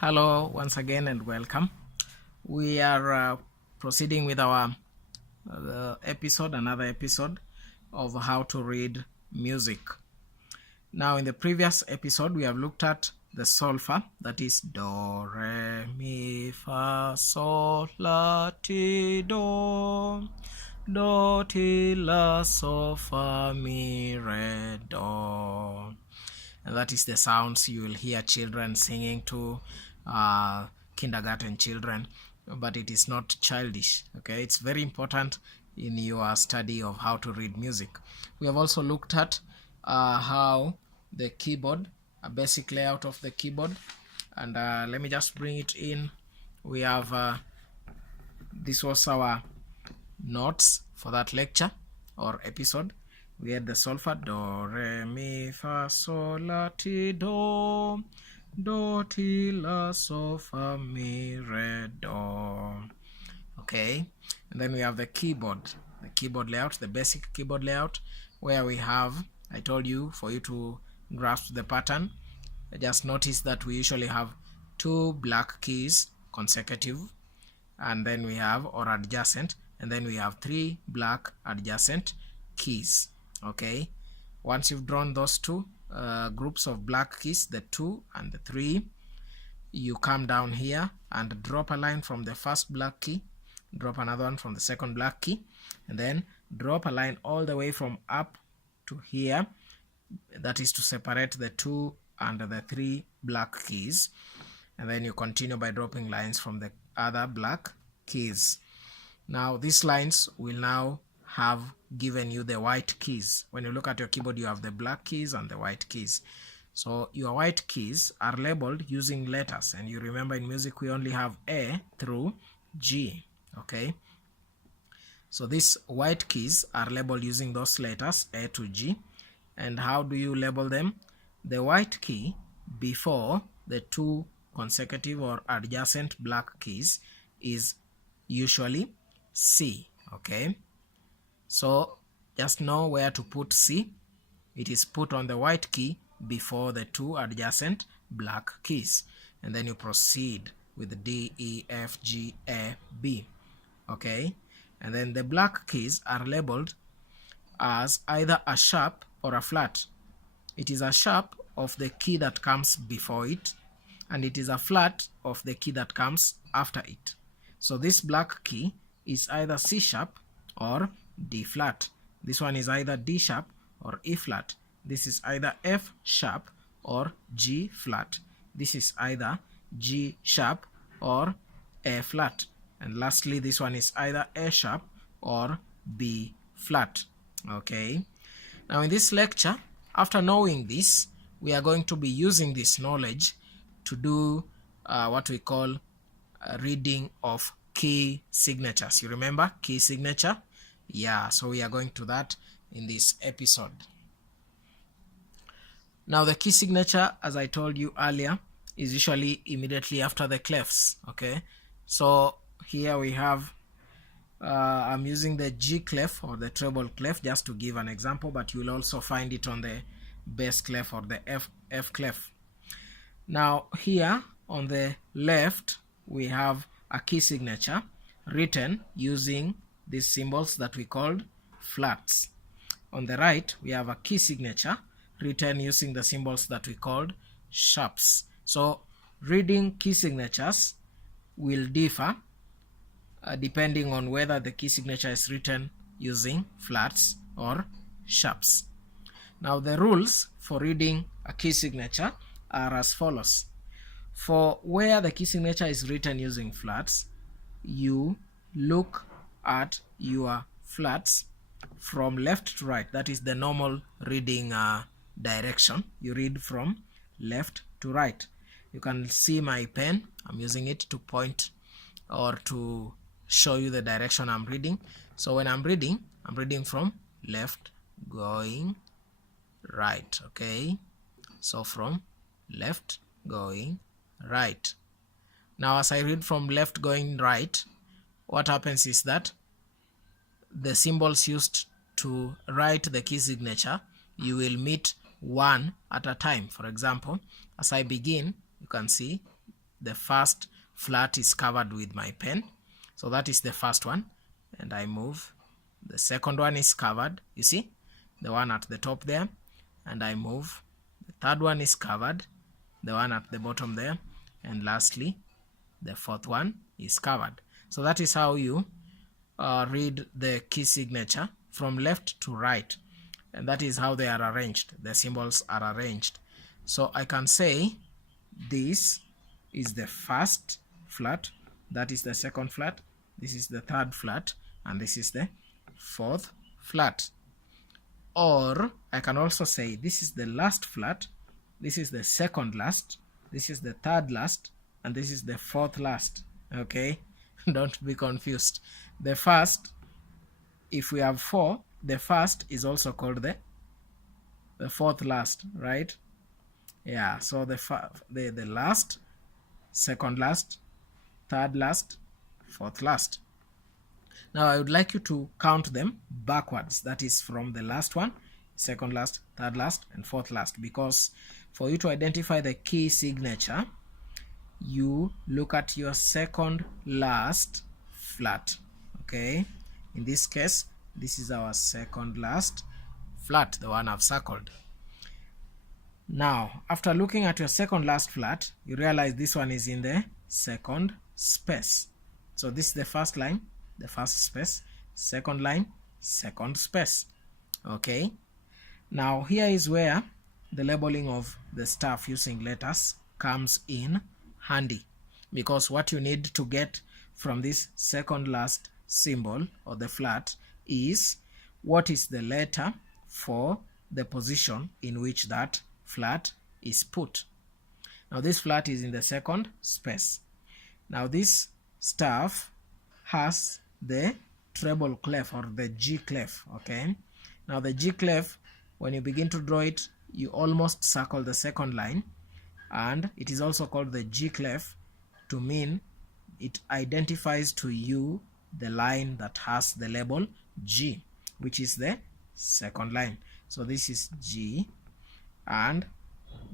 Hello once again and welcome. We are proceeding with our another episode of how to read music. Now in the previous episode we have looked at the solfa, that is do, re, mi, fa, sol, la, ti, do, ti, la, so, fa, mi, re, do. And that is the sounds you will hear children singing to, kindergarten children, but it is not childish. Okay, it's very important in your study of how to read music. We have also looked at how the keyboard, a basic layout of the keyboard, and let me just bring it in. We have this was our notes for that lecture or episode. We had the solfa, do, re, mi, fa, sol, la, ti, do, ti, la, so, fa, mi, re, do. Okay, and then we have the keyboard layout, the basic keyboard layout, where we have, I told you, for you to grasp the pattern, just notice that we usually have two black keys consecutive, and then we have, or adjacent, and then we have three black adjacent keys. Okay, once you've drawn those two groups of black keys, the 2 and the 3, you come down here and drop a line from the first black key, drop another one from the second black key, and then drop a line all the way from up to here, that is to separate the 2 and the 3 black keys, and then you continue by dropping lines from the other black keys. Now these lines will now have given you the white keys. When you look at your keyboard, you have the black keys and the white keys. So your white keys are labeled using letters, and you remember in music we only have A through G. Okay, so these white keys are labeled using those letters A to G. And how do you label them? The white key before the two consecutive or adjacent black keys is usually C. Okay, so just know where to put C. It is put on the white key before the two adjacent black keys, and then you proceed with D, E, F, G, A, B. Okay, and then the black keys are labeled as either a sharp or a flat. It is a sharp of the key that comes before it, and it is a flat of the key that comes after it. So this black key is either C sharp or D flat. This one is either D sharp or E flat. This is either F sharp or G flat. This is either G sharp or A flat. And lastly, this one is either A sharp or B flat. Okay, now in this lecture, after knowing this, we are going to be using this knowledge to do what we call reading of key signatures. You remember key signature? Yeah, so we are going to that in this episode. Now the key signature, as I told you earlier, is usually immediately after the clefs. Okay, so here we have I'm using the G clef or the treble clef just to give an example, but you'll also find it on the bass clef or the F clef. Now here on the left we have a key signature written using these symbols that we called flats. On the right we have a key signature written using the symbols that we called sharps. So reading key signatures will differ depending on whether the key signature is written using flats or sharps. Now the rules for reading a key signature are as follows. For where the key signature is written using flats, you look at your flats from left to right. That is the normal reading direction. You read from left to right. You can see my pen. I'm using it to point or to show you the direction I'm reading. So when I'm reading from left going right. Okay, so from left going right. Now as I read from left going right, what happens is that the symbols used to write the key signature, you will meet one at a time. For example, as I begin, you can see the first flat is covered with my pen. So that is the first one, and I move. The second one is covered, you see, the one at the top there, and I move. The third one is covered, the one at the bottom there, and lastly the fourth one is covered. So that is how you read the key signature from left to right, and that is how they are arranged. The symbols are arranged. So I can say this is the first flat, that is the second flat, this is the third flat, and this is the fourth flat. Or I can also say this is the last flat, this is the second last, this is the third last, and this is the fourth last. Okay, don't be confused. The first, if we have 4, the first is also called the fourth last, right? Yeah, so the last, second last, third last, fourth last. Now I would like you to count them backwards, that is from the last one, second last, third last, and fourth last, because for you to identify the key signature, you look at your second last flat. Okay, in this case, this is our second last flat, the one I've circled. Now, after looking at your second last flat, you realize this one is in the second space. So this is the first line, the first space, second line, second space. Okay, now here is where the labeling of the stuff using letters comes in handy, because what you need to get from this second last symbol or the flat is what is the letter for the position in which that flat is put. Now this flat is in the second space. Now this stuff has the treble clef or the G clef. Okay, now the G clef, when you begin to draw it, you almost circle the second line, and it is also called the G clef to mean it identifies to you the line that has the label G, which is the second line. So this is G, and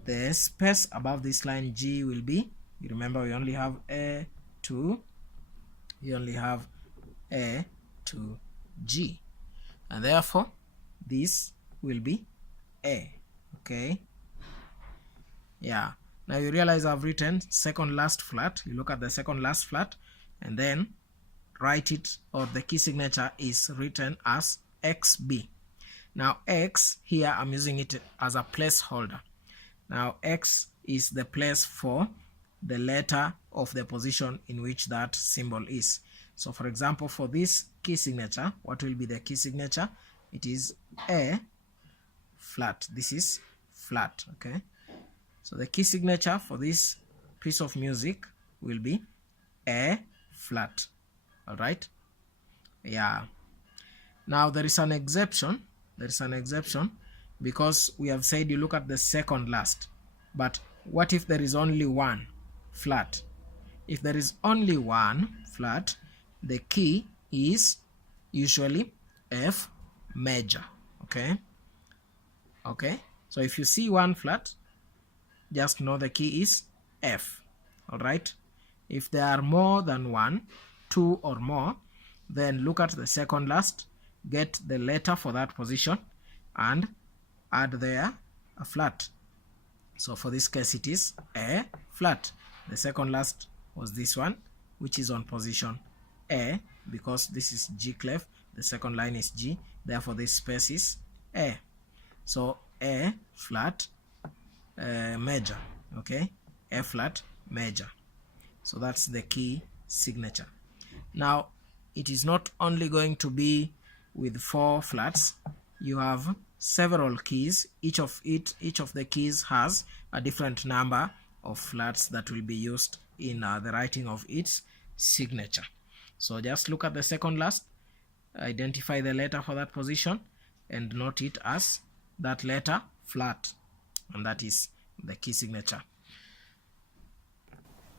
the space above this line G will be, you remember we only have A to, A to G, and therefore this will be A. Okay, yeah. Now you realize I've written second last flat. You look at the second last flat and then write it, or the key signature is written as XB. Now X here, I'm using it as a placeholder. Now X is the place for the letter of the position in which that symbol is. So for example, for this key signature, what will be the key signature? It is A flat. This is flat. Okay, so the key signature for this piece of music will be A flat. All right, yeah. Now there is an exception. There is an exception because we have said you look at the second last. But what if there is only one flat? If there is only one flat, the key is usually F major. Okay, okay. So if you see one flat, just know the key is F. All right. If there are more than one, 2 or more, then look at the second last, get the letter for that position, and add there a flat. So for this case, it is A flat. The second last was this one, which is on position A, because this is G clef, the second line is G, therefore this space is A. So A flat major. Okay, A flat major. So that's the key signature. Now it is not only going to be with 4 flats. You have several keys. Each of the keys has a different number of flats that will be used in the writing of its signature. So just look at the second last, identify the letter for that position, and note it as that letter flat, and that is the key signature.